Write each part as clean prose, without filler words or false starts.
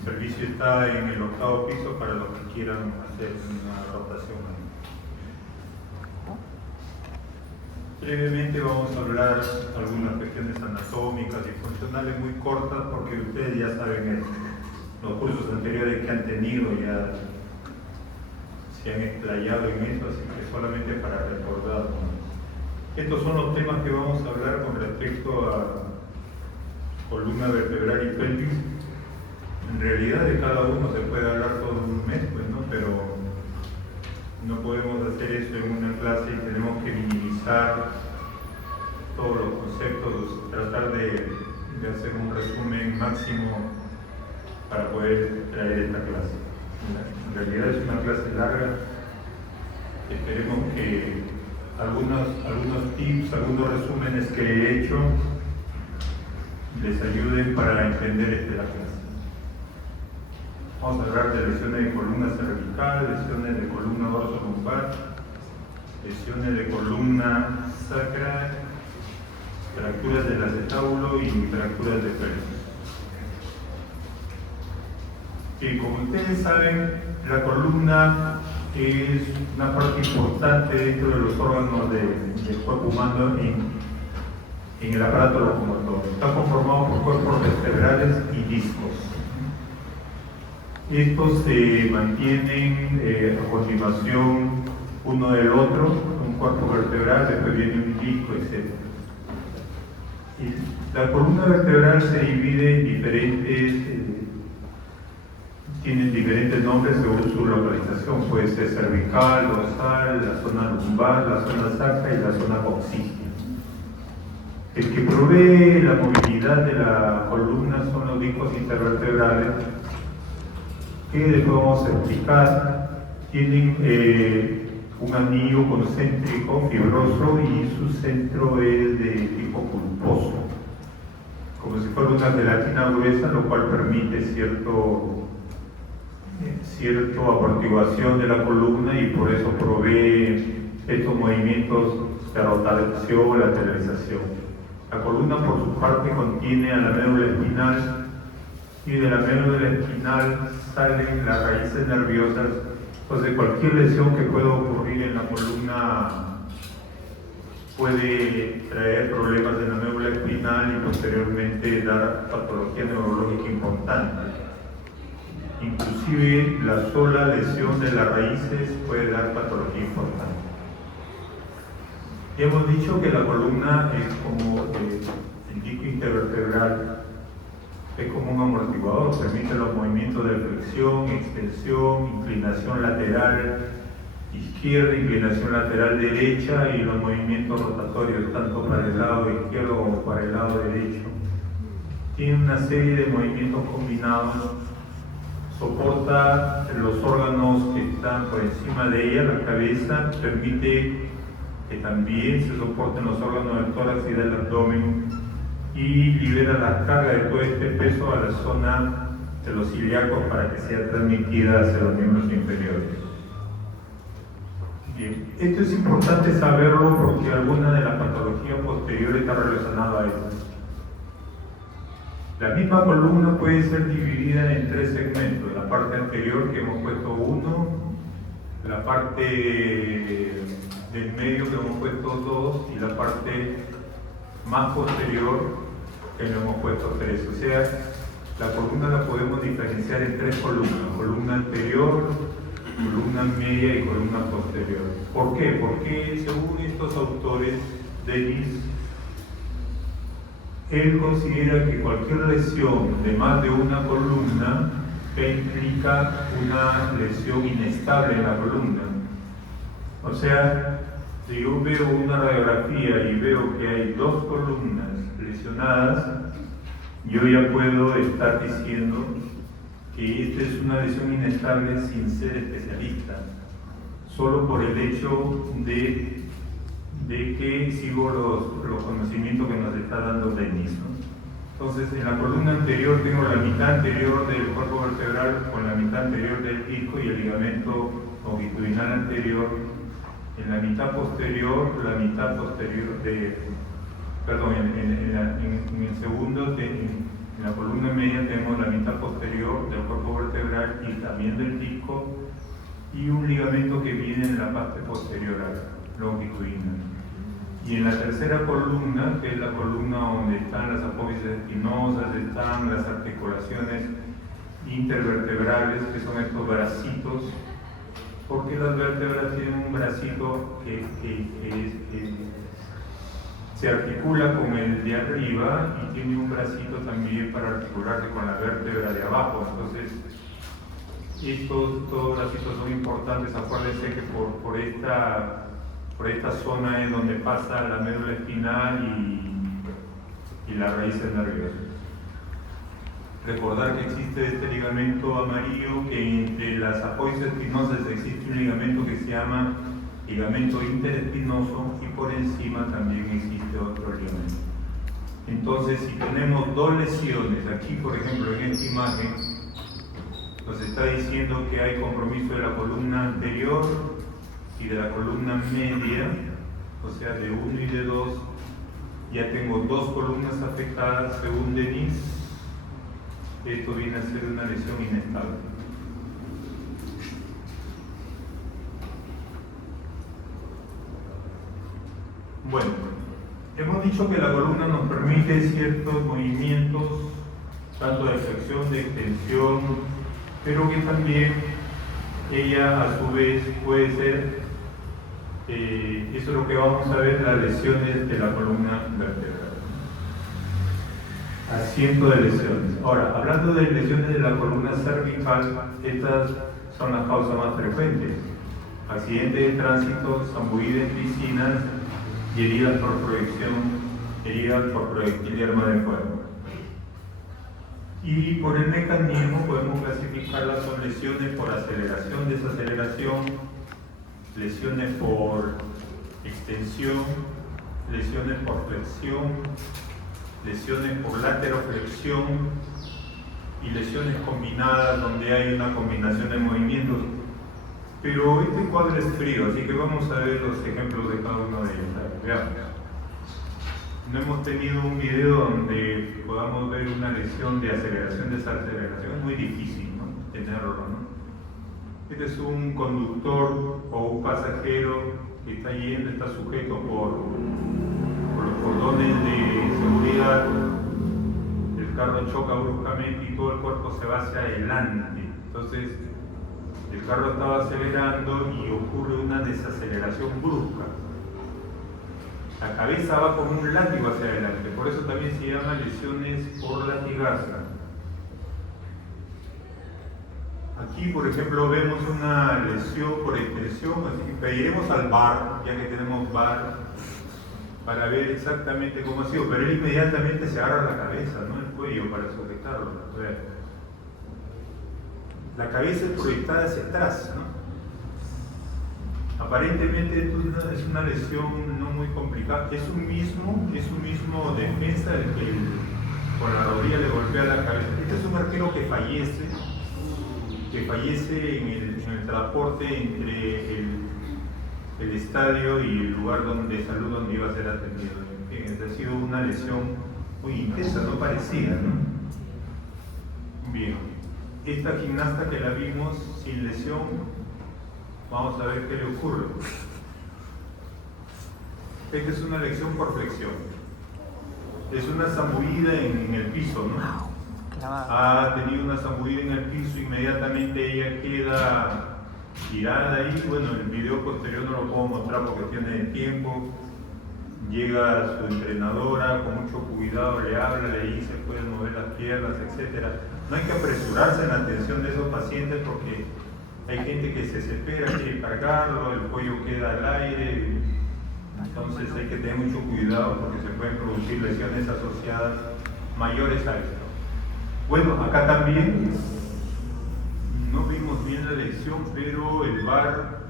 Mi servicio está en el 8º piso para los que quieran hacer una rotación. Brevemente vamos a hablar algunas cuestiones anatómicas y funcionales muy cortas porque ustedes ya saben los cursos anteriores que han tenido ya se han explayado en eso, así que solamente para recordar. Estos son los temas que vamos a hablar con respecto a columna vertebral y pelvis. En realidad de cada uno se puede hablar todo un mes, pues, ¿no? Pero no podemos hacer eso en una clase y tenemos que minimizar todos los conceptos, tratar de hacer un resumen máximo para poder traer esta clase. En realidad es una clase larga. Esperemos que algunos tips, algunos resúmenes que he hecho les ayuden para entender la clase. Vamos a hablar de lesiones de columna cervical, lesiones de columna dorso-lumbar, lesiones de columna sacra, fracturas del acetábulo y fracturas de pelvis. Y como ustedes saben, la columna es una parte importante dentro de los órganos del cuerpo humano en el aparato locomotor. Está conformado por cuerpos vertebrales y discos. Estos se mantienen a continuación uno del otro, un cuerpo vertebral, después viene un disco, etc. Y la columna vertebral se divide en tienen diferentes nombres según su localización, puede ser cervical, dorsal, la zona lumbar, la zona sacra y la zona coxígea. El que provee la movilidad de la columna son los discos intervertebrales, que después vamos a explicar. Tienen un anillo concéntrico fibroso y su centro es de tipo pulposo, como si fuera una gelatina gruesa, lo cual permite cierta amortiguación de la columna y por eso provee estos movimientos de rotación, lateralización. La columna por su parte contiene a la médula espinal y de la médula espinal salen las raíces nerviosas. Entonces cualquier lesión que pueda ocurrir en la columna puede traer problemas en la médula espinal y posteriormente dar patología neurológica importante. Inclusive la sola lesión de las raíces puede dar patología importante. Ya hemos dicho que la columna es como el disco intervertebral, es como un amortiguador, permite los movimientos de flexión, extensión, inclinación lateral izquierda, inclinación lateral derecha y los movimientos rotatorios tanto para el lado izquierdo como para el lado derecho. Tiene una serie de movimientos combinados. Soporta los órganos que están por encima de ella, la cabeza, permite que también se soporten los órganos del tórax y del abdomen y libera la carga de todo este peso a la zona de los ilíacos para que sea transmitida hacia los miembros inferiores. Bien, esto es importante saberlo porque alguna de las patologías posteriores está relacionada a esto. La misma columna puede ser dividida en tres segmentos: la parte anterior que hemos puesto 1, la parte del medio que hemos puesto 2 y la parte más posterior que le hemos puesto 3. O sea, la columna la podemos diferenciar en tres columnas: columna anterior, columna media y columna posterior. ¿Por qué? Porque según estos autores, Dennis, él considera que cualquier lesión de más de una columna implica una lesión inestable en la columna. O sea, si yo veo una radiografía y veo que hay dos columnas lesionadas, yo ya puedo estar diciendo que esta es una lesión inestable sin ser especialista, solo por el hecho de que sigo los conocimientos que nos está dando Dennis, ¿no? Entonces, en la columna anterior tengo la mitad anterior del cuerpo vertebral con la mitad anterior del disco y el ligamento longitudinal anterior. En la mitad posterior, en el segundo En la columna media tenemos la mitad posterior del cuerpo vertebral y también del disco y un ligamento que viene en la parte posterior longitudinal. Y en la tercera columna, que es la columna donde están las apófisis espinosas, están las articulaciones intervertebrales, que son estos bracitos, porque las vértebras tienen un bracito que se articula con el de arriba y tiene un bracito también para articularse con la vértebra de abajo. Entonces, estos bracitos son importantes. Acuérdense que por esta zona es donde pasa la médula espinal y las raíces nerviosas. Recordar que existe este ligamento amarillo, que entre las apófisis espinosas existe un ligamento que se llama ligamento interespinoso y por encima también existe otro ligamento. Entonces, si tenemos dos lesiones, aquí por ejemplo en esta imagen, nos está diciendo que hay compromiso de la columna anterior y de la columna media, o sea de 1 y de 2, ya tengo dos columnas afectadas según Denis. Esto viene a ser una lesión inestable. Bueno, hemos dicho que la columna nos permite ciertos movimientos, tanto de flexión, de extensión, pero que también ella a su vez puede ser, eso es lo que vamos a ver, las lesiones de la columna vertebral. Asiento de lesiones. Ahora, hablando de lesiones de la columna cervical, estas son las causas más frecuentes: accidentes de tránsito, zambullidas en piscinas y heridas por proyección, heridas por proyectil de arma de fuego. Y por el mecanismo podemos clasificarlas, son lesiones por aceleración, desaceleración, lesiones por extensión, lesiones por flexión, lesiones por lateroflexión y lesiones combinadas donde hay una combinación de movimientos. Pero este cuadro es frío, así que vamos a ver los ejemplos de cada uno de ellos. Veamos. No hemos tenido un video donde podamos ver una lesión de aceleración, desaceleración. Es muy difícil, ¿no?, tenerlo, ¿no? Este es un conductor o un pasajero que está yendo, está sujeto por los cordones de seguridad. El carro choca bruscamente y todo el cuerpo se va hacia adelante. Entonces, el carro estaba acelerando y ocurre una desaceleración brusca. La cabeza va con un látigo hacia adelante, por eso también se llama lesiones por latigazo. Aquí, por ejemplo, vemos una lesión por extensión, así que pediremos al VAR, ya que tenemos VAR, para ver exactamente cómo ha sido, pero él inmediatamente se agarra la cabeza, no el cuello, para sujetarlo. A ver. La cabeza es proyectada hacia atrás, ¿no? Aparentemente esto es una lesión no muy complicada. Es un mismo defensa el que con la rodilla le golpea la cabeza. Este es un arquero que fallece en el transporte entre el estadio y el lugar de salud donde iba a ser atendido. En fin, ha sido una lesión muy intensa, no parecida, ¿no? Bien, esta gimnasta que la vimos sin lesión, vamos a ver qué le ocurre. Esta es una lesión por flexión. Es una zambullida en el piso, ¿no? Ha tenido una zambullida en el piso, inmediatamente ella queda tirada ahí. Bueno, el video posterior no lo puedo mostrar porque tiene tiempo. Llega su entrenadora, con mucho cuidado le habla, le dice pueden mover las piernas, etc. No hay que apresurarse en la atención de esos pacientes porque hay gente que se desespera, quiere cargarlo, el cuello queda al aire. Entonces hay que tener mucho cuidado porque se pueden producir lesiones asociadas mayores a esto. Bueno, acá también no vimos bien la lesión, pero el VAR,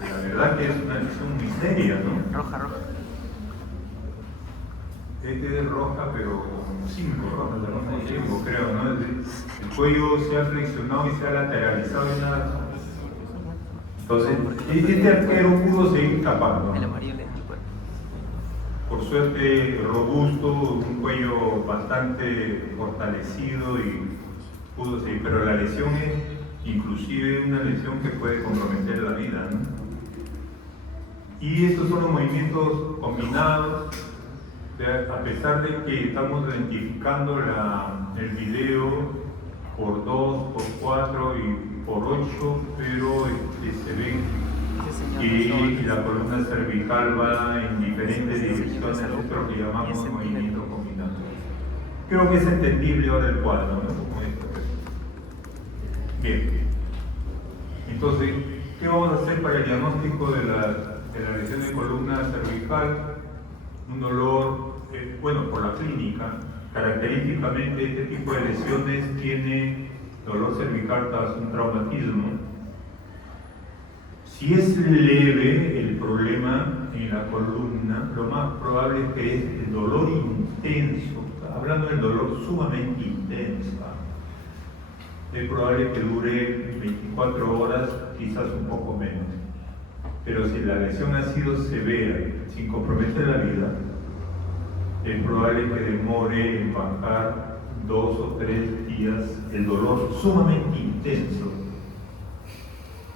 la verdad que es una lesión muy seria, ¿no? Roja. Este es roja, pero como 5 rojas al mismo tiempo, creo, ¿no? El cuello se ha flexionado y se ha lateralizado y nada. Entonces, este arquero pudo seguir escapando. por suerte robusto, un cuello bastante fortalecido y pudo seguir, pero la lesión es inclusive una lesión que puede comprometer la vida, ¿no? Y estos son los movimientos combinados, a pesar de que estamos identificando el video por 2, por 4 y por 8, pero se ve que la columna cervical va en diferentes direcciones, esto es lo que llamamos movimiento combinado. Creo que es entendible ahora el cuadro, ¿no? Bien, entonces, ¿qué vamos a hacer para el diagnóstico de la lesión de columna cervical? Un dolor, bueno, por la clínica, característicamente este tipo de lesiones tiene dolor cervical tras un traumatismo. Si es leve el problema en la columna, lo más probable es que es el dolor intenso, hablando del dolor sumamente intenso. Es probable que dure 24 horas, quizás un poco menos. Pero si la lesión ha sido severa, sin comprometer la vida, es probable que demore en bajar 2 o 3 días el dolor sumamente intenso.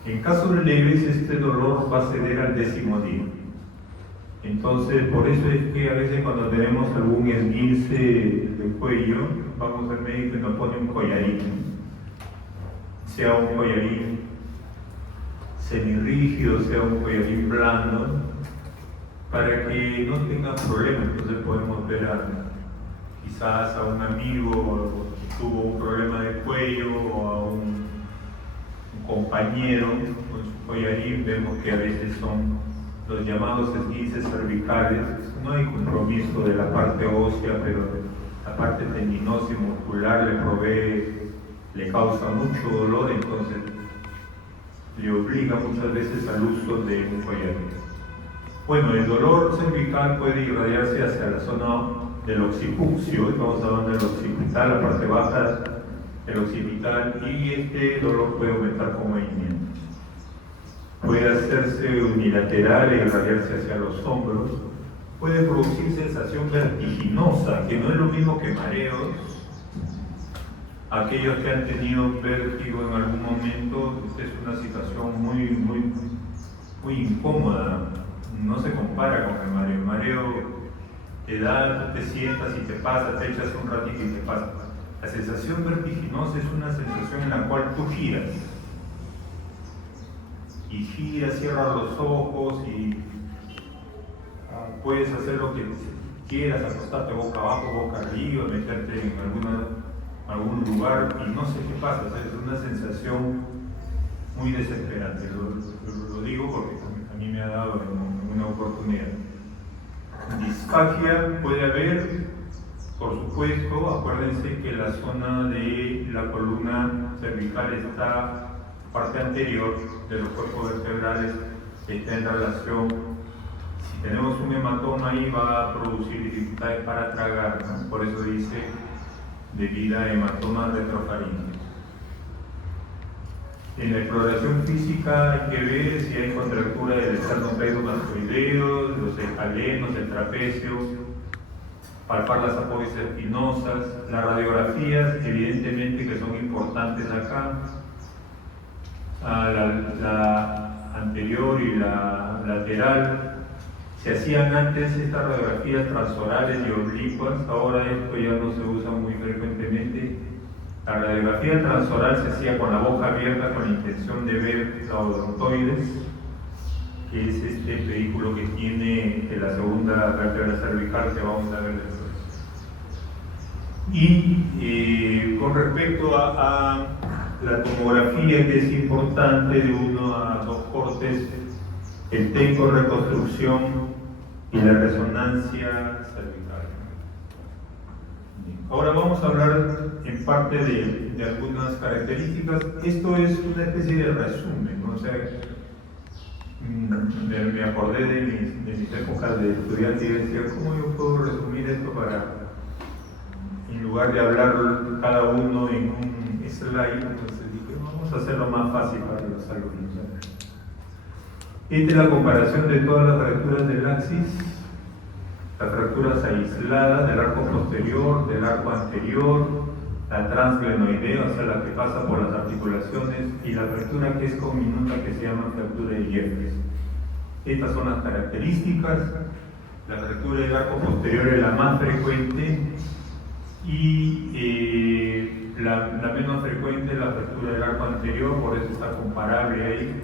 En casos leves, este dolor va a ceder al 10º día. Entonces, por eso es que a veces cuando tenemos algún esguince de cuello, vamos al médico y nos pone un collarín. Sea un collarín semirrígido, sea un collarín blando, para que no tengan problemas. Entonces podemos ver quizás a un amigo que tuvo un problema de cuello o a un compañero con su collarín, vemos que a veces son los llamados esguinces cervicales. No hay compromiso de la parte ósea, pero la parte tendinosa y muscular le causa mucho dolor, entonces le obliga muchas veces al uso de un collarín. Bueno, el dolor cervical puede irradiarse hacia la zona del occipucio, estamos hablando del occipital, la parte baja del occipital, y este dolor puede aumentar con movimiento. Puede hacerse unilateral e irradiarse hacia los hombros, puede producir sensación vertiginosa, que no es lo mismo que mareos. Aquellos que han tenido vértigo en algún momento, esta es una situación muy incómoda, no se compara con el mareo. El mareo te da, te sientas y te pasa, te echas un ratito y te pasa. La sensación vertiginosa es una sensación en la cual tú giras. Y giras, cierras los ojos y puedes hacer lo que quieras, acostarte boca abajo, boca arriba, meterte en algún lugar y no sé qué pasa, o sea, es una sensación muy desesperante. Lo digo porque a mí me ha dado en una oportunidad. Disfagia puede haber, por supuesto. Acuérdense que la zona de la columna cervical está, parte anterior de los cuerpos vertebrales, está en relación. Si tenemos un hematoma ahí va a producir dificultades para tragar, ¿no? Por eso dice debido a hematomas retrofaríngeos. En la exploración física hay que ver si hay contractura del esternocleidomastoideo, los escalenos, el trapecio, palpar las apoyas espinosas. Las radiografías, evidentemente, que son importantes acá. La anterior y la lateral. Se hacían antes estas radiografías transorales y oblicuas, ahora esto ya no se usa muy frecuentemente. La radiografía transoral se hacía con la boca abierta con la intención de ver la odontoides, que es este vehículo que tiene la segunda vértebra cervical que vamos a ver después. Y con respecto a la tomografía, que es importante, de 1 a 2 cortes, el TECO, reconstrucción y la resonancia cervical. Ahora vamos a hablar en parte de algunas características. Esto es una especie de resumen, ¿no? O sea, me acordé de mis épocas de estudiante y decía, ¿cómo yo puedo resumir esto para, en lugar de hablar cada uno en un slide? Entonces dije, vamos a hacerlo más fácil para los alumnos. Esta es la comparación de todas las fracturas del axis. Las fracturas aisladas del arco posterior, del arco anterior, la transglenoidea, o sea, la que pasa por las articulaciones, y la fractura que es comminuta, que se llama fractura de Jeffries. Estas son las características. La fractura del arco posterior es la más frecuente y la menos frecuente es la fractura del arco anterior, por eso está comparable ahí.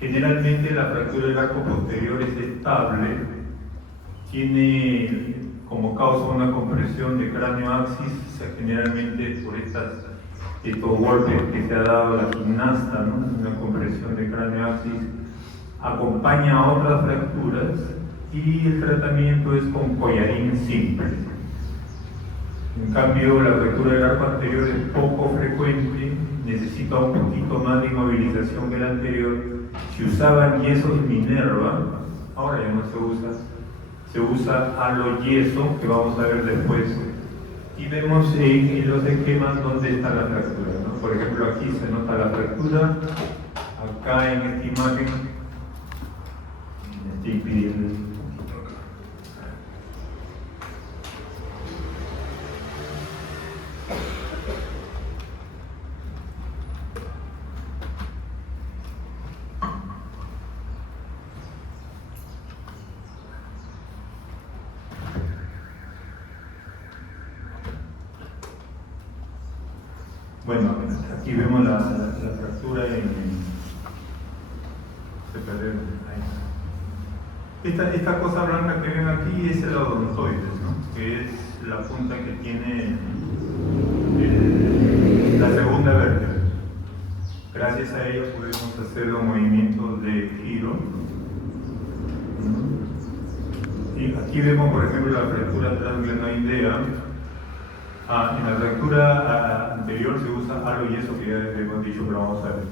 Generalmente la fractura del arco posterior es estable, tiene como causa una compresión de cráneo-axis, o sea, generalmente por estos golpes que se ha dado la gimnasta, ¿no? Una compresión de cráneo-axis, acompaña a otras fracturas y el tratamiento es con collarín simple. En cambio, la fractura del arco anterior es poco frecuente, necesita un poquito más de inmovilización que la anterior. Si usaban yesos Minerva, ahora ya no se usa aloyeso, que vamos a ver después. Y vemos en los esquemas dónde está la fractura, ¿no? Por ejemplo, aquí se nota la fractura, acá en esta imagen, me estoy pidiendo. Bueno, aquí vemos la fractura se perdió ahí. Esta cosa blanca que ven aquí es el odontoides, ¿no? Que es la punta que tiene la segunda vértebra. Gracias a ella podemos hacer los movimientos de giro. Y aquí vemos, por ejemplo, la fractura transglenoidea. En la fractura anterior se usa aloyeso, que ya hemos dicho, pero vamos a ver.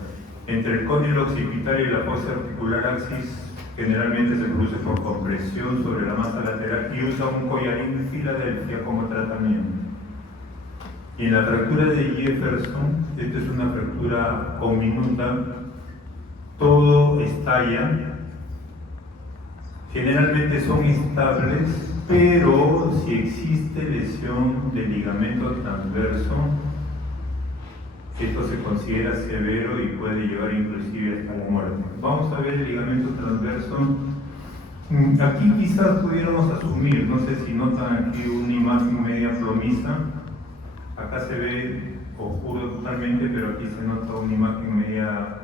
Entre el cóndilo occipital y la fosa articular axis, generalmente se produce por compresión sobre la masa lateral y usa un collarín de Filadelfia como tratamiento. Y en la fractura de Jefferson, esta es una fractura comminuta, todo estalla. Generalmente son estables, pero si existe lesión del ligamento transverso, esto se considera severo y puede llevar inclusive hasta la muerte. Vamos a ver el ligamento transverso. Aquí quizás pudiéramos asumir, no sé si notan aquí una imagen media plomiza. Acá se ve oscuro totalmente, pero aquí se nota una imagen media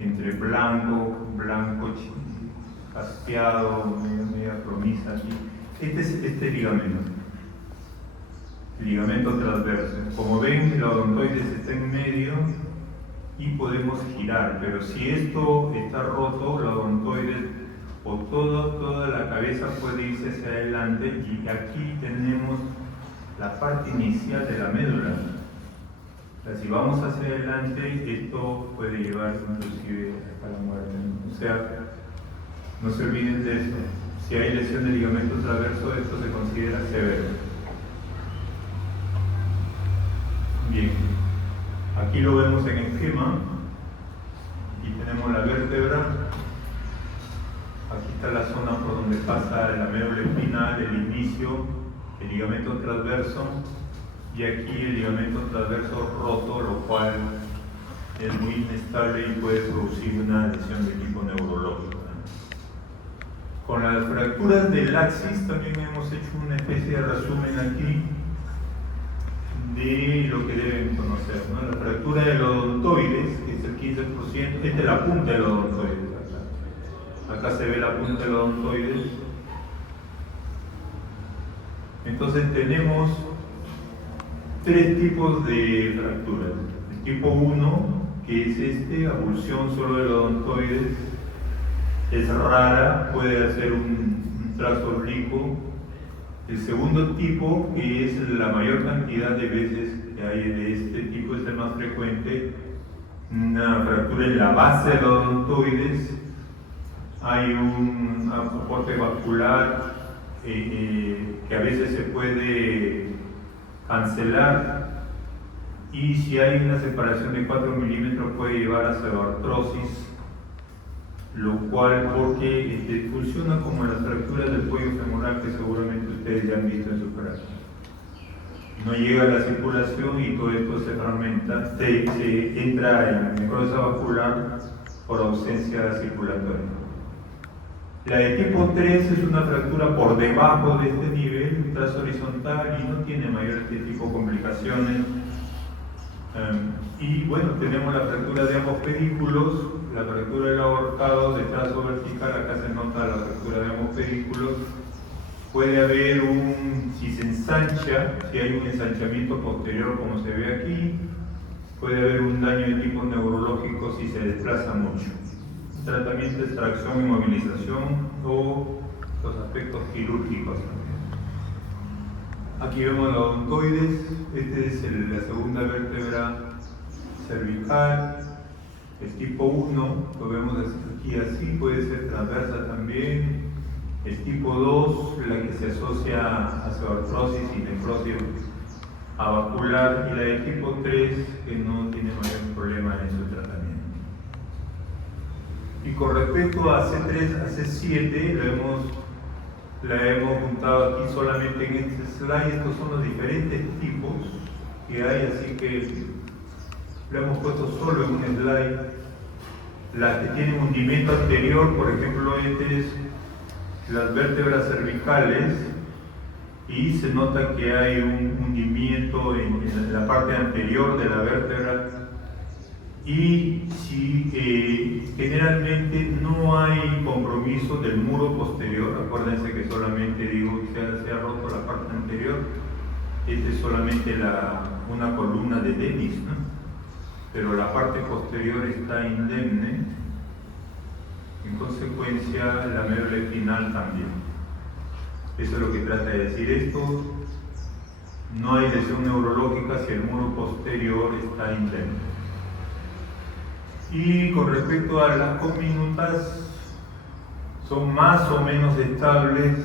entre blanco, caspeado, media plomiza aquí. Este es este ligamento, el ligamento transverso. Como ven, el odontoides está en medio y podemos girar, pero si esto está roto, el odontoides o toda la cabeza puede irse hacia adelante, y aquí tenemos la parte inicial de la médula. O sea, si vamos hacia adelante, esto puede llevar inclusive hasta la muerte. O sea, no se olviden de eso. Si hay lesión del ligamento transverso, esto se considera severo. Bien, aquí lo vemos en esquema y tenemos la vértebra. Aquí está la zona por donde pasa la médula espinal, el inicio, el ligamento transverso, y aquí el ligamento transverso roto, lo cual es muy inestable y puede producir una lesión de tipo neurológico. Con las fracturas del axis también hemos hecho una especie de resumen aquí de lo que deben conocer, ¿no? La fractura del odontoides, que es el 15%, esta es la punta del odontoides. Acá se ve la punta del odontoides. Entonces tenemos tres tipos de fracturas. El tipo 1, que es abulsión solo del odontoides, es rara, puede hacer un trazo oblicuo. El segundo tipo, que es la mayor cantidad de veces que hay de este tipo, es el más frecuente, una fractura en la base del odontoides. Hay un aporte vascular que a veces se puede cancelar, y si hay una separación de 4 milímetros puede llevar a pseudoartrosis lo cual porque funciona como las fracturas del cuello femoral que seguramente ustedes ya han visto en su práctica. No llega a la circulación y todo esto se fragmenta, se entra en necrosis vascular por ausencia circulatoria. La de tipo 3 es una fractura por debajo de este nivel, trazo horizontal y no tiene mayor tipo de complicaciones. Y bueno, tenemos la fractura de ambos pedículos, la fractura del aortado de trazo vertical, acá se nota la fractura de ambos pedículos. Puede haber si se ensancha, si hay un ensanchamiento posterior como se ve aquí, puede haber un daño de tipo neurológico si se desplaza mucho. Tratamiento de extracción y movilización o los aspectos quirúrgicos también. Aquí vemos la odontoides, esta es la segunda vértebra cervical, es tipo 1, lo vemos aquí así, puede ser transversa también. El tipo 2, la que se asocia a osteoartrosis y necrosis avascular, y la de tipo 3, que no tiene mayor problema en su tratamiento. Y con respecto a C3 a C7, la hemos juntado aquí solamente en este slide. Estos son los diferentes tipos que hay, así que lo hemos puesto solo en un slide. Las que tienen hundimiento anterior, por ejemplo, las vértebras cervicales, y se nota que hay un hundimiento en la parte anterior de la vértebra. Y si generalmente no hay compromiso del muro posterior, acuérdense que solamente digo que se ha roto la parte anterior, esta es solamente una columna de Dennis, ¿no? Pero la parte posterior está indemne, en consecuencia la médula espinal también. Eso es lo que trata de decir esto. No hay lesión neurológica si el muro posterior está indemne. Y con respecto a las conminutas, son más o menos estables,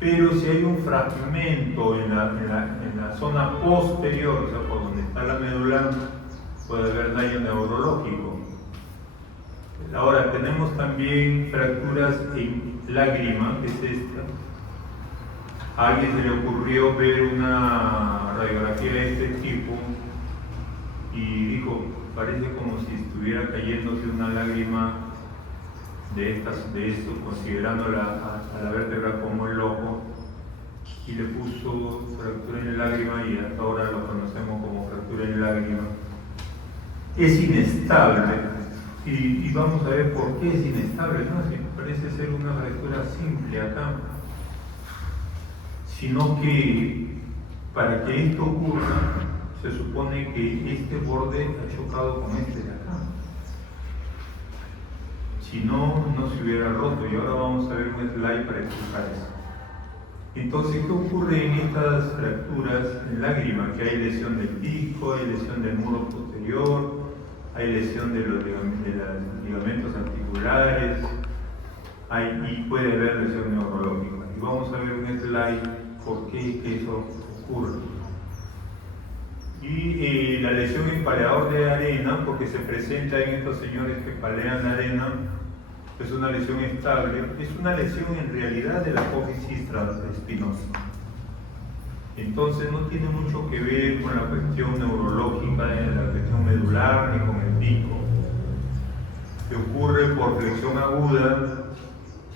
pero si hay un fragmento en la zona posterior, o sea, por donde está la médula, puede haber daño neurológico. Ahora, tenemos también fracturas en lágrima, que es esta. A alguien se le ocurrió ver una radiografía de este tipo y dijo, parece como si estuviera cayéndose una lágrima de esto, considerando a la vértebra como el ojo, y le puso fractura en lágrima y hasta ahora lo conocemos como fractura en lágrima. Es inestable, y vamos a ver por qué es inestable, ¿no? Si parece ser una fractura simple acá, sino que para que esto ocurra, se supone que este borde ha chocado con este de acá. Si no, no se hubiera roto, y ahora vamos a ver un slide para explicar eso. Entonces, ¿qué ocurre en estas fracturas en lágrima? Que hay lesión del disco, hay lesión del muro posterior, hay lesión de los ligamentos articulares, y puede haber lesión neurológica. Y vamos a ver un slide por qué eso ocurre. Y la lesión en paleador de arena, porque se presenta en estos señores que palean arena, es una lesión estable, es una lesión en realidad de la apófisis espinosa. Entonces no tiene mucho que ver con la cuestión neurológica, la cuestión medular, ni con el disco. Que ocurre por flexión aguda,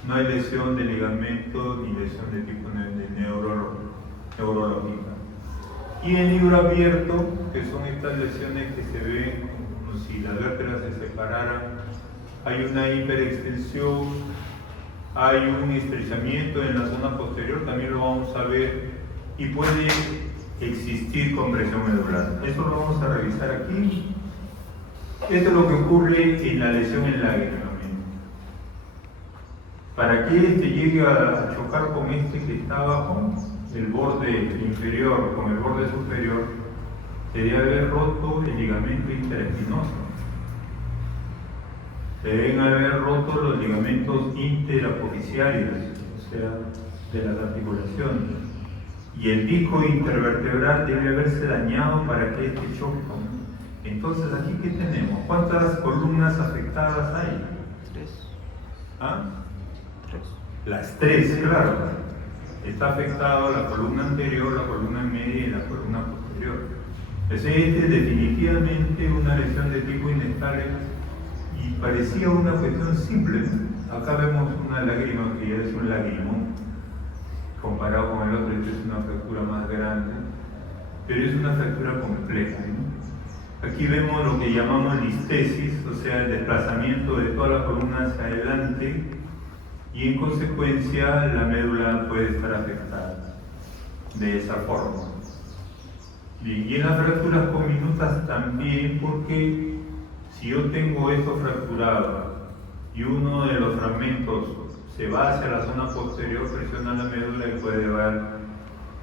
no hay lesión de ligamento ni lesión de tipo neurológica. Y en libro abierto, que son estas lesiones que se ven como si las vértebras se separaran, hay una hiperextensión, hay un estrechamiento en la zona posterior, también lo vamos a ver, y puede existir compresión medular. Eso lo vamos a revisar aquí. Esto es lo que ocurre en la lesión en lágrima. Para que llegue a chocar con este que está abajo, el borde inferior con el borde superior, se debe haber roto el ligamento interespinoso. Se deben haber roto los ligamentos interapofisiales, o sea, de las articulaciones. Y el disco intervertebral debe haberse dañado para que este choque. Entonces, ¿aquí qué tenemos? ¿Cuántas columnas afectadas hay? 3. ¿Ah? Las tres, claro. Está afectado la columna anterior, la columna media y la columna posterior. Entonces, este es definitivamente una lesión de tipo inestable y parecía una cuestión simple. Acá vemos una lágrima que ya es un lagrimón, comparado con el otro, esta es una fractura más grande, pero es una fractura compleja, ¿no? Aquí vemos lo que llamamos listesis, o sea, el desplazamiento de toda la columna hacia adelante, y en consecuencia la médula puede estar afectada de esa forma. Bien, y en las fracturas comminutas también, porque si yo tengo esto fracturado y uno de los fragmentos se va hacia la zona posterior, presiona la médula y puede haber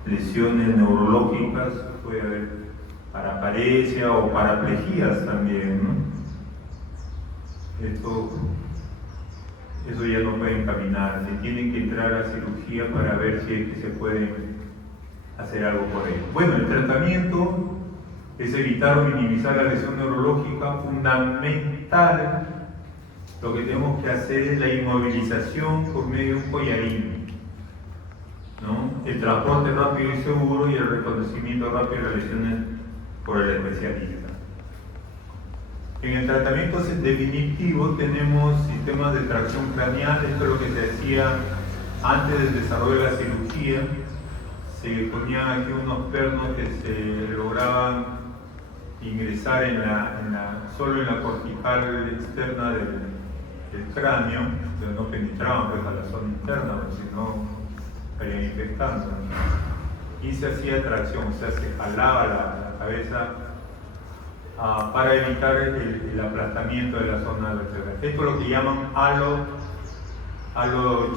lesiones neurológicas, puede haber paraparesia o paraplejías también, ¿no? Eso ya no pueden caminar, se tienen que entrar a cirugía para ver si es que se puede hacer algo por ello. Bueno, el tratamiento es evitar o minimizar la lesión neurológica. Fundamental, lo que tenemos que hacer es la inmovilización por medio de un collarín, ¿no? El transporte rápido y seguro y el reconocimiento rápido de las lesiones por el especialista. En el tratamiento definitivo tenemos sistemas de tracción craneal. Esto es lo que se hacía antes del desarrollo de la cirugía. Se ponían aquí unos pernos que se lograban ingresar solo en la cortical externa del cráneo, pero no penetraban pues, a la zona interna, porque si no estarían infectando. Y se hacía tracción, o sea, se jalaba la cabeza para evitar el aplastamiento de la zona vertebral. Esto es lo que llaman halo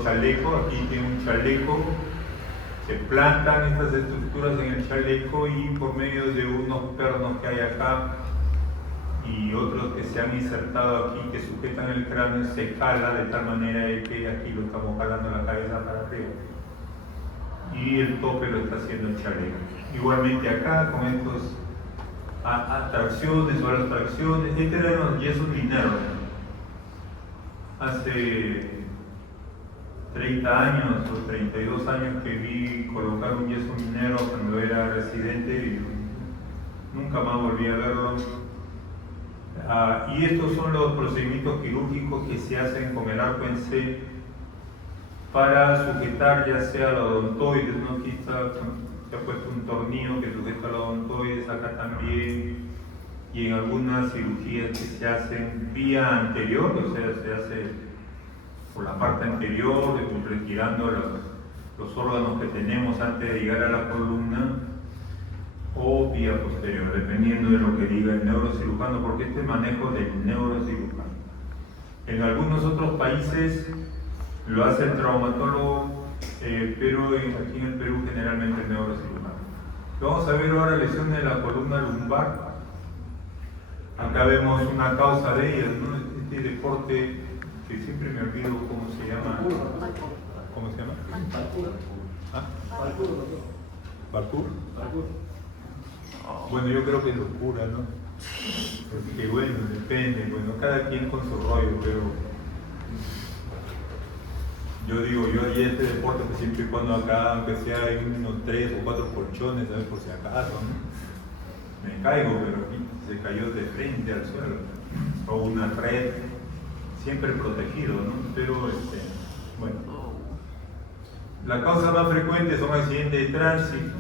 chaleco. Aquí tiene un chaleco, se plantan estas estructuras en el chaleco y por medio de unos pernos que hay acá y otros que se han insertado aquí que sujetan el cráneo, se jala de tal manera que aquí lo estamos jalando la cabeza para arriba y el tope lo está haciendo el chaleco. Igualmente acá con estos atracciones o las tracciones, este eran los yesos mineros. Hace 30 años o 32 años que vi colocar un yeso minero cuando era residente y nunca más volví a verlo. Y estos son los procedimientos quirúrgicos que se hacen con el arco en C para sujetar ya sea los odontoides, ¿no? Aquí se ha puesto un tornillo que sujeta los odontoides, acá también, y en algunas cirugías que se hacen vía anterior, o sea, se hace por la parte anterior, retirando los órganos que tenemos antes de llegar a la columna, o vía posterior, dependiendo de lo que diga el neurocirujano, porque este es manejo del neurocirujano. En algunos otros países lo hace el traumatólogo, pero aquí en el Perú generalmente el neurocirujano. Vamos a ver ahora lesiones de la columna lumbar. Acá vemos una causa de ellas, ¿no? Este deporte que siempre me olvido cómo se llama. ¿Cómo se llama? ¿Ah? ¿Parkour? Bueno, yo creo que es locura, ¿no? Porque bueno, depende, bueno, cada quien con su rollo, pero yo digo, yo haría este deporte pues, siempre y cuando acá, aunque sea hay unos 3 o 4 colchones, ¿sabes? Por si acaso, ¿no? Me caigo, pero aquí se cayó de frente al suelo, o una red, siempre protegido, ¿no? Pero, bueno, la causa más frecuente son accidentes de tránsito,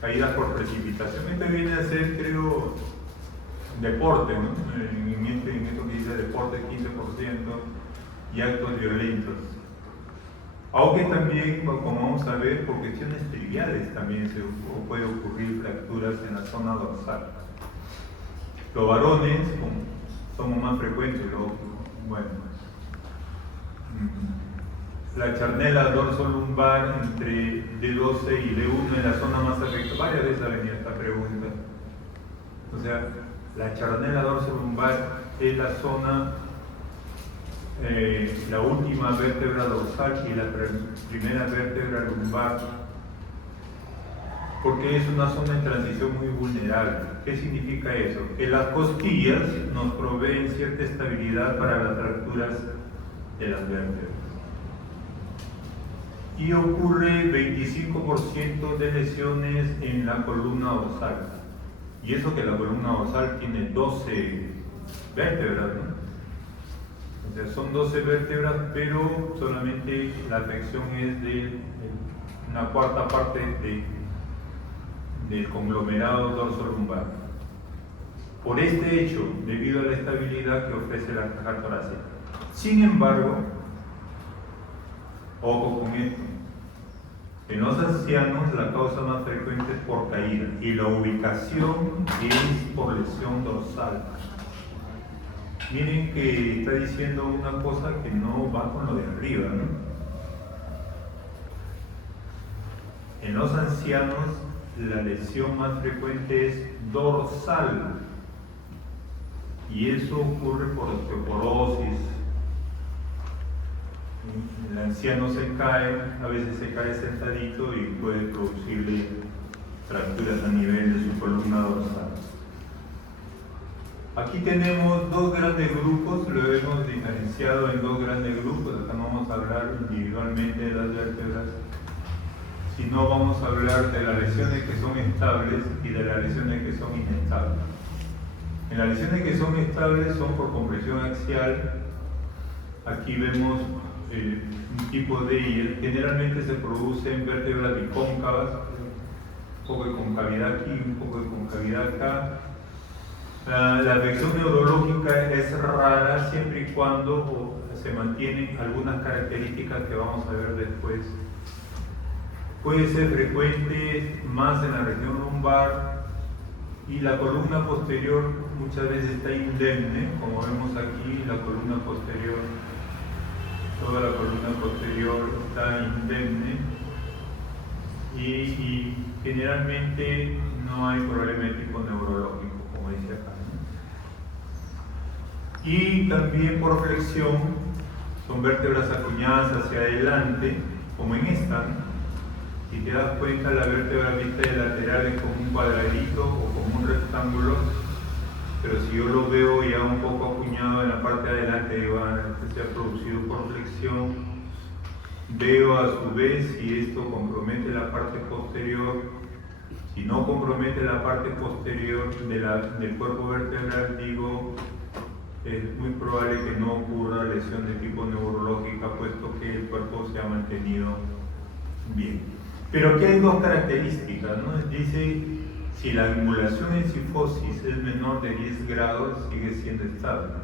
caídas por precipitación. Este viene a ser, creo, deporte, ¿no? En esto que dice deporte 15% y actos violentos. Aunque también, como vamos a ver, por cuestiones triviales también puede ocurrir fracturas en la zona dorsal. Los varones somos más frecuentes, bueno. La charnela dorsolumbar entre D12 y D1 en la zona más afectada. Varias veces ha venido esta pregunta. O sea, la charnela dorsolumbar es la zona, la última vértebra dorsal y la primera vértebra lumbar, porque es una zona de transición muy vulnerable. ¿Qué significa eso? Que las costillas nos proveen cierta estabilidad para las fracturas de las vértebras. Y ocurre 25% de lesiones en la columna dorsal. Y eso que la columna dorsal tiene 12 vértebras, ¿no? O sea, son 12 vértebras, pero solamente la afección es de una cuarta parte del conglomerado dorsolumbar. Por este hecho, debido a la estabilidad que ofrece la caja torácica. Sin embargo, ojo con esto, en los ancianos la causa más frecuente es por caída y la ubicación es por lesión dorsal. Miren que está diciendo una cosa que no va con lo de arriba, ¿no? En los ancianos la lesión más frecuente es dorsal y eso ocurre por osteoporosis. El anciano se cae, a veces se cae sentadito y puede producirle fracturas a nivel de su columna dorsal. Aquí tenemos dos grandes grupos, lo hemos diferenciado en dos grandes grupos. Acá no vamos a hablar individualmente de las vértebras, sino vamos a hablar de las lesiones que son estables y de las lesiones que son inestables. En las lesiones que son estables son por compresión axial. Aquí vemos un tipo de ellas. Generalmente se produce en vértebras bicóncavas, un poco de concavidad aquí, un poco de concavidad acá. La afección neurológica es rara siempre y cuando se mantienen algunas características que vamos a ver después. Puede ser frecuente más en la región lumbar y la columna posterior muchas veces está indemne, como vemos aquí, la columna posterior, toda la columna posterior está indemne y generalmente no hay problema de tipo neurológico, como dice acá. Y también por flexión, son vértebras acuñadas hacia adelante, como en esta, ¿no? Si te das cuenta, la vértebra vista de lateral es como un cuadradito o como un rectángulo, pero si yo lo veo ya un poco acuñado en la parte de adelante, que se ha producido por flexión, veo a su vez si esto compromete la parte posterior. Si no compromete la parte posterior del cuerpo vertebral, digo, es muy probable que no ocurra lesión de tipo neurológica, puesto que el cuerpo se ha mantenido bien. Pero aquí hay dos características, ¿no? Dice, si la angulación en cifosis es menor de 10 grados, sigue siendo estable.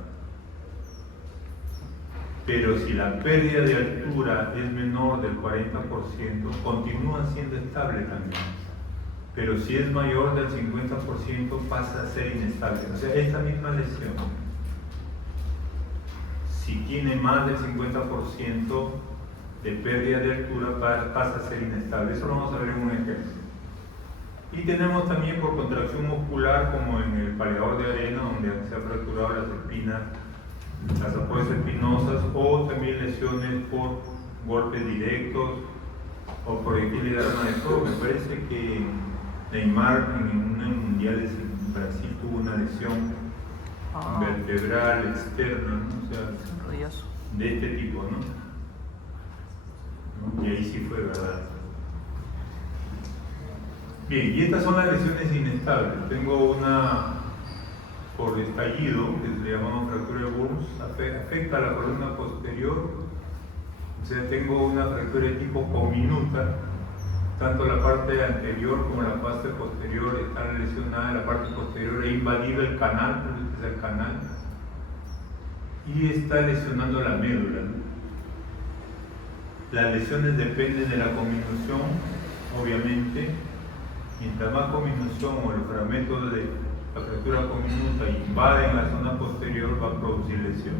Pero si la pérdida de altura es menor del 40%, continúa siendo estable también. Pero si es mayor del 50%, pasa a ser inestable. O sea, esta misma lesión, si tiene más del 50% de pérdida de altura, pasa a ser inestable. Eso lo vamos a ver en un ejemplo. Y tenemos también por contracción muscular, como en el paleador de arena, donde se han fracturado las espinas, las apoyas espinosas, o también lesiones por golpes directos o proyectiles de arma de fuego. Me parece que Neymar en unos mundiales en Brasil tuvo una lesión vertebral externa, ¿no? O sea, de este tipo, ¿no? Y ahí sí fue verdad. Bien, y estas son las lesiones inestables. Tengo una por estallido, que le llamamos fractura de Burns, afecta a la columna posterior. O sea, tengo una fractura de tipo cominuta, tanto la parte anterior como la parte posterior están lesionadas, la parte posterior ha invadido el canal, este es el canal, y está lesionando la médula, ¿no? Las lesiones dependen de la cominución, obviamente. Mientras más cominución o los fragmentos de la fractura cominuta invaden la zona posterior, va a producir lesión.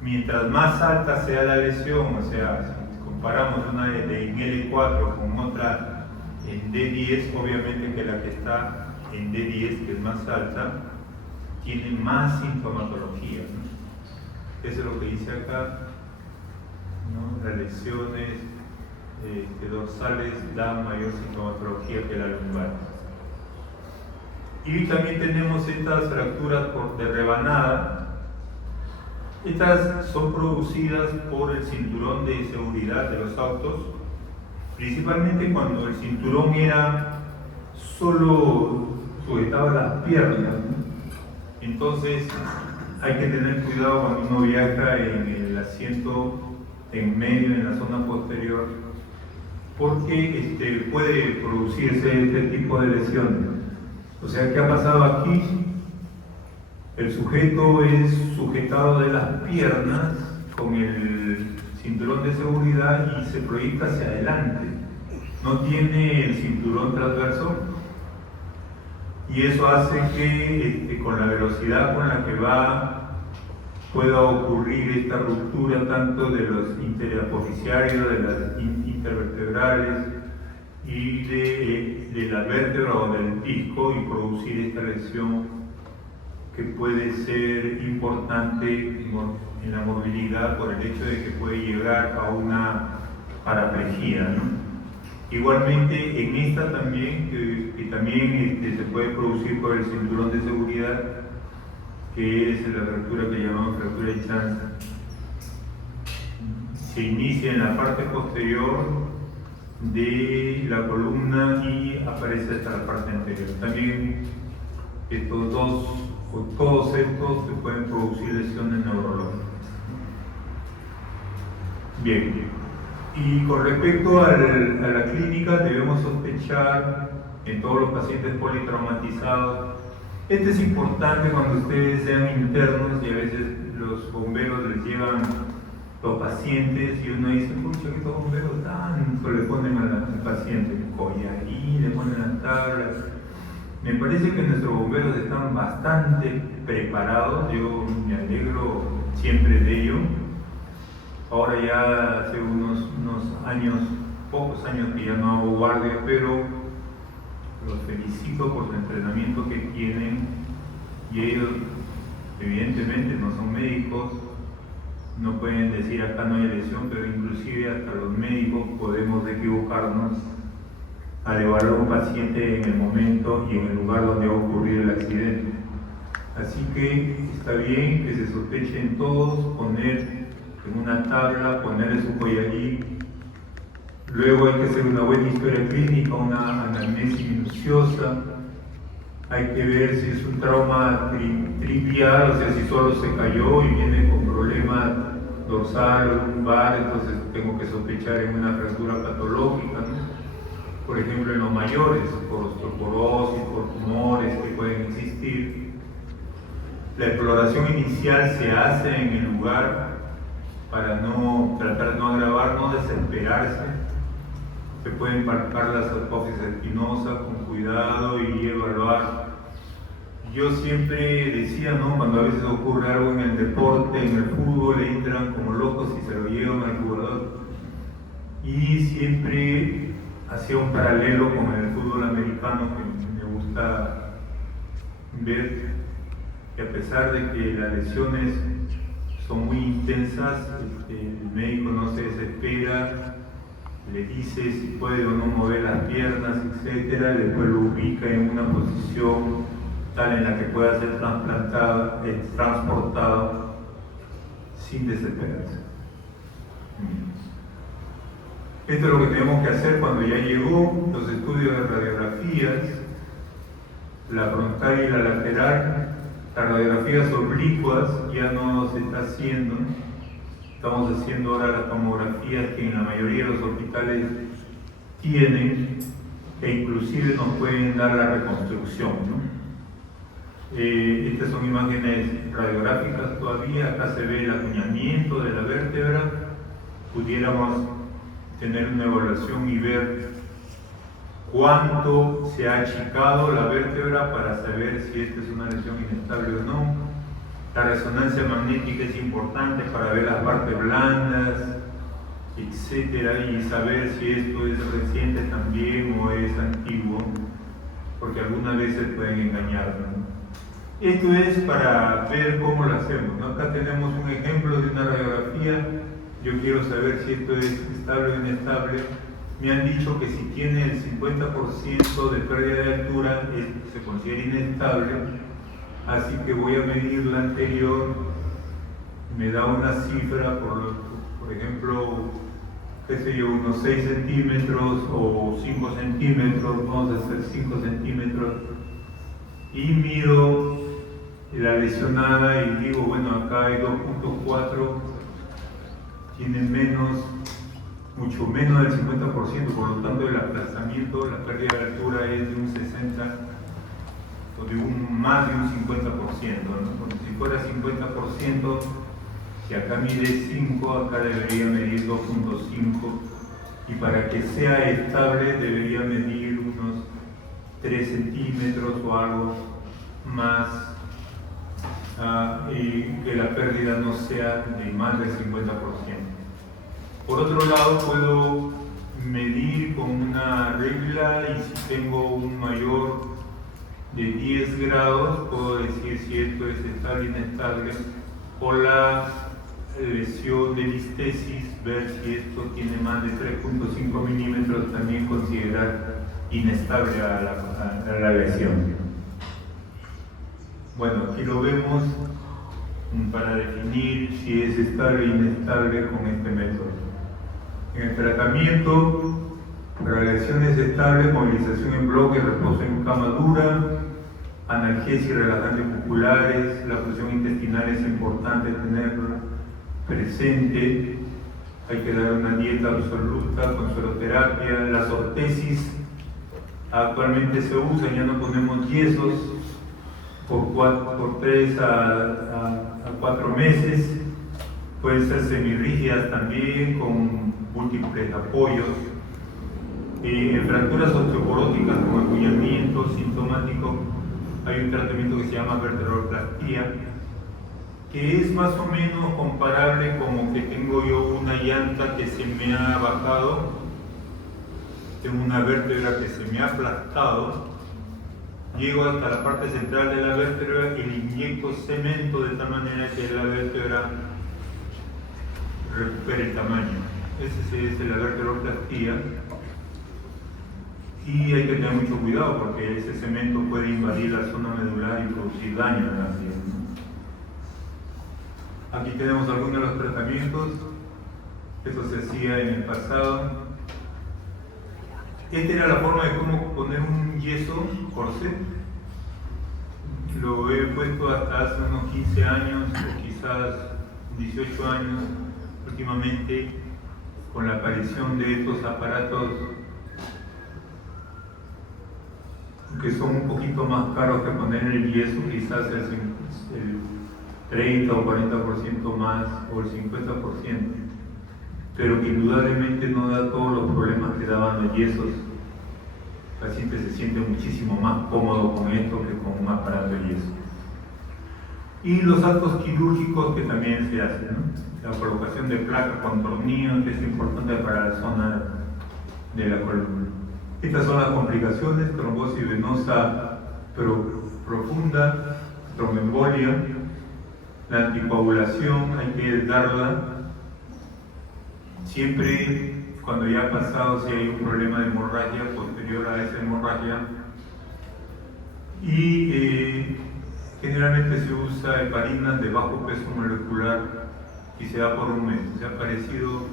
Mientras más alta sea la lesión, o sea, si comparamos una en L4 con otra en D10, obviamente que la que está en D10, que es más alta, tiene más sintomatología, ¿no? Eso es lo que dice acá, ¿no? Las lesiones dorsales dan mayor sintomatología que la lumbar. Y también tenemos estas fracturas de rebanada, Estas son producidas por el cinturón de seguridad de los autos, principalmente cuando el cinturón era solo sujetaba las piernas, ¿no? Entonces hay que tener cuidado cuando uno viaja en el asiento en medio, en la zona posterior, porque puede producirse este tipo de lesiones. O sea, ¿qué ha pasado aquí? El sujeto es sujetado de las piernas con el cinturón de seguridad y se proyecta hacia adelante. No tiene el cinturón transverso y eso hace que con la velocidad con la que va pueda ocurrir esta ruptura tanto de los interapofisiarios, de las intervertebrales y de la vértebra o del disco y producir esta lesión que puede ser importante en la movilidad por el hecho de que puede llegar a una paraplegia, ¿no? Igualmente en esta también, que también se puede producir por el cinturón de seguridad, que es la fractura que llamamos fractura de chanza. Se inicia en la parte posterior de la columna y aparece hasta la parte anterior. También todos estos se pueden producir lesiones neurológicas. Bien, y con respecto a la clínica, debemos sospechar en todos los pacientes politraumatizados. Este es importante cuando ustedes sean internos y a veces los bomberos les llevan los pacientes y uno dice, pucha, que estos bomberos tanto le ponen al paciente, collarín, le ponen las tablas. Me parece que nuestros bomberos están bastante preparados, yo me alegro siempre de ello. Ahora ya hace unos años, pocos años que ya no hago guardia, pero los felicito por su entrenamiento que tienen y ellos evidentemente no son médicos, no pueden decir acá no hay lesión, pero inclusive hasta los médicos podemos equivocarnos al evaluar a un paciente en el momento y en el lugar donde ha ocurrido el accidente. Así que está bien que se sospechen todos, poner en una tabla, ponerle su collarín. Luego hay que hacer una buena historia clínica, una anamnesis minuciosa. Hay que ver si es un trauma trivial, o sea, si solo se cayó y viene con problemas dorsal o lumbar, entonces tengo que sospechar en una fractura patológica, ¿no? Por ejemplo, en los mayores, por osteoporosis, por tumores que pueden existir. La exploración inicial se hace en el lugar para no tratar de no agravar, no desesperarse. Se pueden palpar las apófisis espinosas con cuidado y evaluar. Yo siempre decía, ¿no? Cuando a veces ocurre algo en el deporte, en el fútbol, entran como locos y se lo llevan al jugador. Y siempre hacía un paralelo con el fútbol americano que me gusta ver, que a pesar de que las lesiones son muy intensas, el médico no se desespera, le dice si puede o no mover las piernas, etcétera, después lo ubica en una posición tal en la que pueda ser transportado sin desesperarse. Esto es lo que tenemos que hacer cuando ya llegó, los estudios de radiografías, la frontal y la lateral. Las radiografías oblicuas ya no se está haciendo. Estamos haciendo ahora las tomografías que en la mayoría de los hospitales tienen e inclusive nos pueden dar la reconstrucción, ¿no? Estas son imágenes radiográficas todavía. Acá se ve el acuñamiento de la vértebra. Pudiéramos tener una evaluación y ver cuánto se ha achicado la vértebra para saber si esta es una lesión inestable o no. La resonancia magnética es importante para ver las partes blandas, etcétera, y saber si esto es reciente también o es antiguo, porque algunas veces pueden engañarnos, ¿no? Esto es para ver cómo lo hacemos, ¿no? Acá tenemos un ejemplo de una radiografía. Yo quiero saber si esto es estable o inestable. Me han dicho que si tiene el 50% de pérdida de altura se considera inestable, así que voy a medir la anterior, me da una cifra, por ejemplo, qué sé yo, unos 6 centímetros o 5 centímetros, vamos a hacer 5 centímetros, y mido la lesionada y digo, bueno, acá hay 2.4, tiene mucho menos del 50%, por lo tanto el aplastamiento, la pérdida de altura es de un 60 o de más de un 50%, ¿no? Porque si fuera 50%, si acá mide 5, acá debería medir 2.5, y para que sea estable debería medir unos 3 centímetros o algo más, y que la pérdida no sea de más del 50%. Por otro lado, puedo medir con una regla, y si tengo un mayor de 10 grados, puedo decir si esto es estable o inestable, o la lesión de listesis, ver si esto tiene más de 3.5 milímetros, también considerar inestable a la lesión. Bueno, aquí lo vemos para definir si es estable o inestable con este método. En el tratamiento, para lesiones estables, movilización en bloque, reposo en cama dura, analgesia y relajantes musculares, la función intestinal es importante tenerla presente, hay que dar una dieta absoluta con sueroterapia, las ortesis actualmente se usan, ya no ponemos yesos por 3 a 4 meses, pueden ser semirrígidas también con múltiples apoyos. En fracturas osteoporóticas como acuñamiento sintomático hay un tratamiento que se llama vertebroplastía, que es más o menos comparable como que tengo yo una llanta que se me ha bajado, tengo una vértebra que se me ha aplastado, llego hasta la parte central de la vértebra y le inyecto cemento de tal manera que la vértebra recupere el tamaño. Ese es la vertebroplastía. Y hay que tener mucho cuidado porque ese cemento puede invadir la zona medular y producir daño en la piel. Aquí tenemos algunos de los tratamientos. Esto se hacía en el pasado. Esta era la forma de cómo poner un yeso corsé. Lo he puesto hasta hace unos 15 años o quizás 18 años. Últimamente, con la aparición de estos aparatos que son un poquito más caros que poner el yeso, quizás el 30 o 40% más o el 50%, pero que indudablemente no da todos los problemas que daban los yesos. El paciente se siente muchísimo más cómodo con esto que con un aparato de yeso. Y los actos quirúrgicos que también se hacen, ¿no? La colocación de placa con tornillos, que es importante para la zona de la columna. Estas son las complicaciones: trombosis venosa profunda, tromboembolia. La anticoagulación hay que darla siempre cuando ya ha pasado, si hay un problema de hemorragia posterior a esa hemorragia. Y generalmente se usa heparinas de bajo peso molecular y se da por un mes. Se ha parecido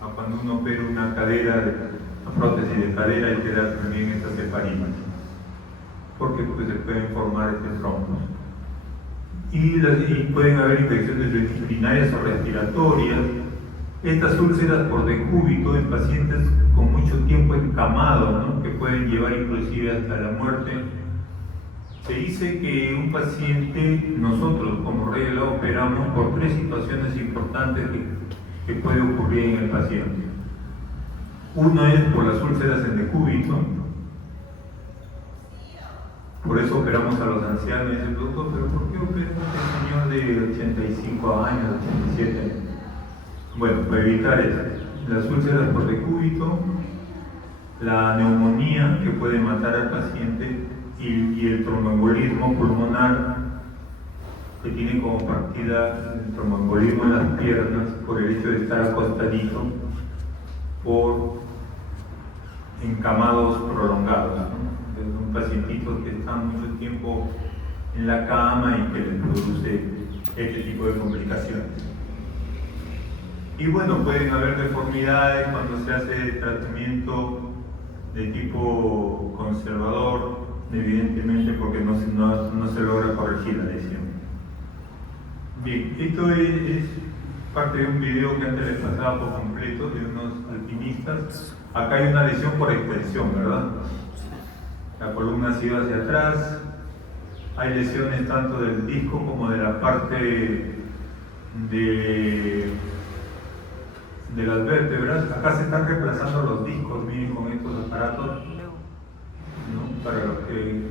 a cuando uno opera una cadera, una prótesis de cadera, hay que dar también estas heparinas, porque pues, se pueden formar trombos. Y pueden haber infecciones urinarias o respiratorias. Estas úlceras por decúbito en pacientes con mucho tiempo encamados, ¿no? Que pueden llevar inclusive hasta la muerte. Se dice que un paciente, nosotros como regla operamos por 3 situaciones importantes que puede ocurrir en el paciente. Uno es por las úlceras en decúbito. Por eso operamos a los ancianos. Y dicen, doctor, ¿pero por qué opera a un señor de 85 años, 87 años? Bueno, para evitar eso, las úlceras por decúbito, la neumonía que puede matar al paciente y el tromboembolismo pulmonar, que tiene como partida el tromboembolismo en las piernas por el hecho de estar acostadito por encamados prolongados, ¿no? Son pacientitos que están mucho tiempo en la cama y que les produce este tipo de complicaciones. Y bueno, pueden haber deformidades cuando se hace tratamiento de tipo conservador, evidentemente porque no se logra corregir la lesión. Bien, esto es parte de un video que antes les pasaba por completo de unos alpinistas. Acá hay una lesión por extensión, ¿verdad? La columna ha ido hacia atrás. Hay lesiones tanto del disco como de la parte de las vértebras. Acá se están reemplazando los discos, miren, con estos aparatos, ¿no? Para los que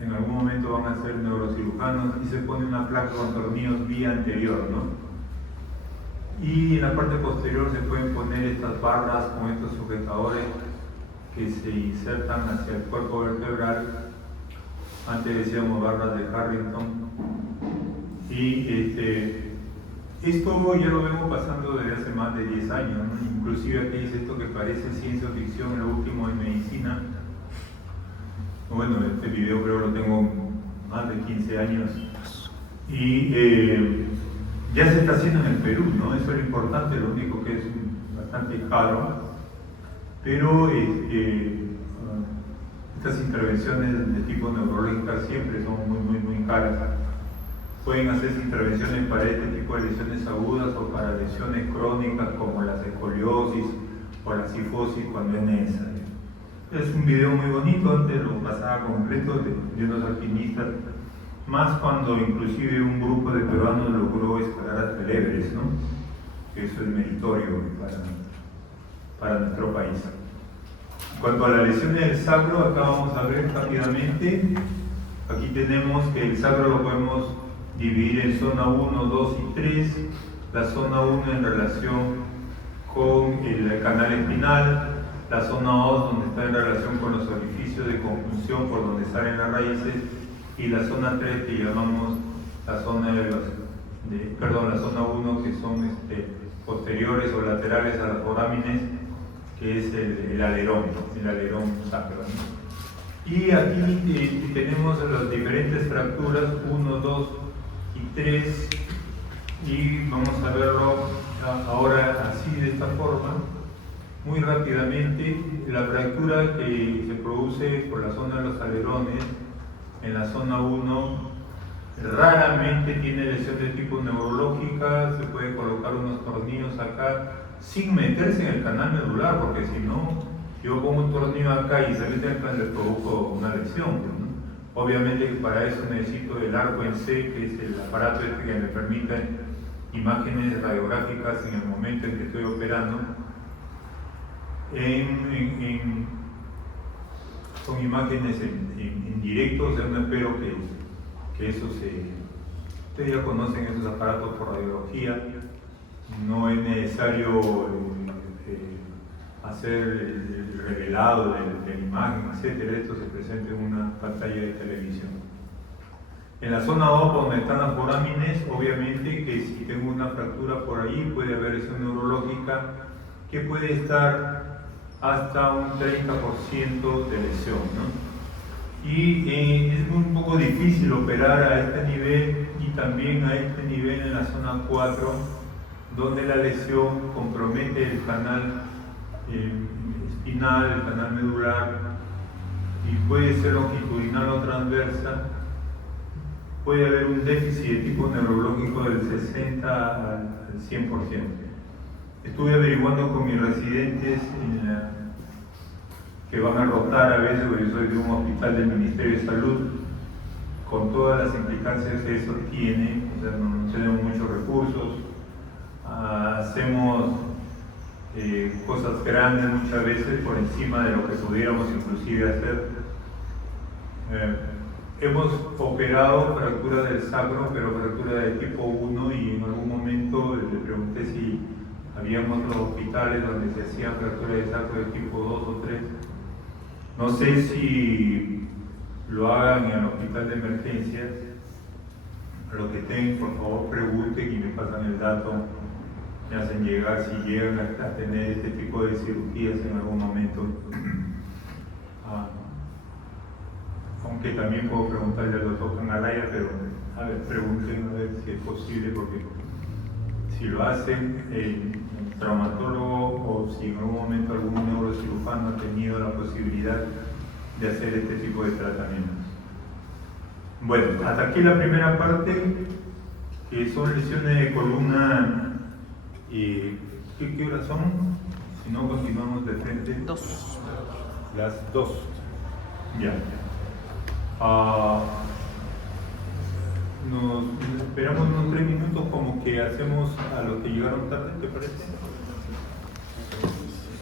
en algún momento van a ser neurocirujanos, y se pone una placa con tornillos vía anterior, ¿no? Y en la parte posterior se pueden poner estas barras con estos sujetadores que se insertan hacia el cuerpo vertebral. Antes decíamos barras de Harrington. Y esto ya lo vemos pasando desde hace más de 10 años, ¿no? Inclusive aquí dice esto que parece ciencia ficción, en lo último en medicina. Bueno, este video creo que lo tengo más de 15 años. Y ya se está haciendo en el Perú, ¿no? Eso es lo importante, lo único que es bastante caro. Pero estas intervenciones de tipo neurológica siempre son muy caras. Pueden hacerse intervenciones para este tipo de lesiones agudas o para lesiones crónicas como la escoliosis o la cifosis cuando es necesario. Es un video muy bonito, antes lo pasaba completo de unos alpinistas, más cuando inclusive un grupo de peruanos logró escalar hasta el Everest, ¿no? Eso es meritorio para nuestro país. En cuanto a las lesiones del sacro, acá vamos a ver rápidamente. Aquí tenemos que el sacro lo podemos dividir en zona 1, 2 y 3. La zona 1 en relación con el canal espinal, la zona 2 donde está en relación con los orificios de conjunción por donde salen las raíces, y la zona 3 que llamamos la zona la zona 1, que son posteriores o laterales a las forámines, que es el alerón sacro, ¿no? Y aquí tenemos las diferentes fracturas 1, 2 y 3, y vamos a verlo ahora así, de esta forma, muy rápidamente. La fractura que se produce por la zona de los alerones en la zona 1 raramente tiene lesión de tipo neurológica. Se puede colocar unos tornillos acá sin meterse en el canal medular, porque si no, yo pongo un tornillo acá y se mete acá, le provoco una lesión, ¿no? Obviamente que para eso necesito el arco en C, que es el aparato que me permite imágenes radiográficas en el momento en que estoy operando. Son imágenes en directo, o sea, no espero que eso ustedes ya conocen esos aparatos por radiología, no es necesario hacer el revelado de la imagen, etcétera. Esto se presenta en una pantalla de televisión. En la zona 2, donde están las forámines, obviamente que si tengo una fractura por ahí puede haber lesión neurológica que puede estar hasta un 30% de lesión, ¿no? Y es un poco difícil operar a este nivel y también a este nivel en la zona 4, donde la lesión compromete el canal espinal, el canal medular, y puede ser longitudinal o transversa. Puede haber un déficit de tipo neurológico del 60 al 100%. Estuve averiguando con mis residentes que van a rotar a veces, porque yo soy de un hospital del Ministerio de Salud, con todas las implicancias que eso tiene. O sea, no tenemos muchos recursos, hacemos cosas grandes muchas veces por encima de lo que pudiéramos inclusive hacer. Hemos operado fractura del sacro, pero fractura de tipo 1, y en algún momento le pregunté si habían otros hospitales donde se hacían fractura de sacro de tipo 2 o 3. No sé si lo hagan en el hospital de emergencias. Lo que tengan, por favor, pregunten y me pasan el dato. Me hacen llegar si llegan a tener este tipo de cirugías en algún momento. Aunque también puedo preguntarle al doctor Cangalaya, pero A ver, pregunten a ver si es posible, porque si lo hacen el traumatólogo o si en algún momento algún neurocirujano ha tenido la posibilidad de hacer este tipo de tratamientos. Bueno, hasta aquí la primera parte, que son lesiones de columna. ¿Qué horas son? Si no, continuamos de frente. 2. Las 2. Ya. Nos esperamos unos 3 minutos, como que hacemos a los que llegaron tarde, ¿te parece?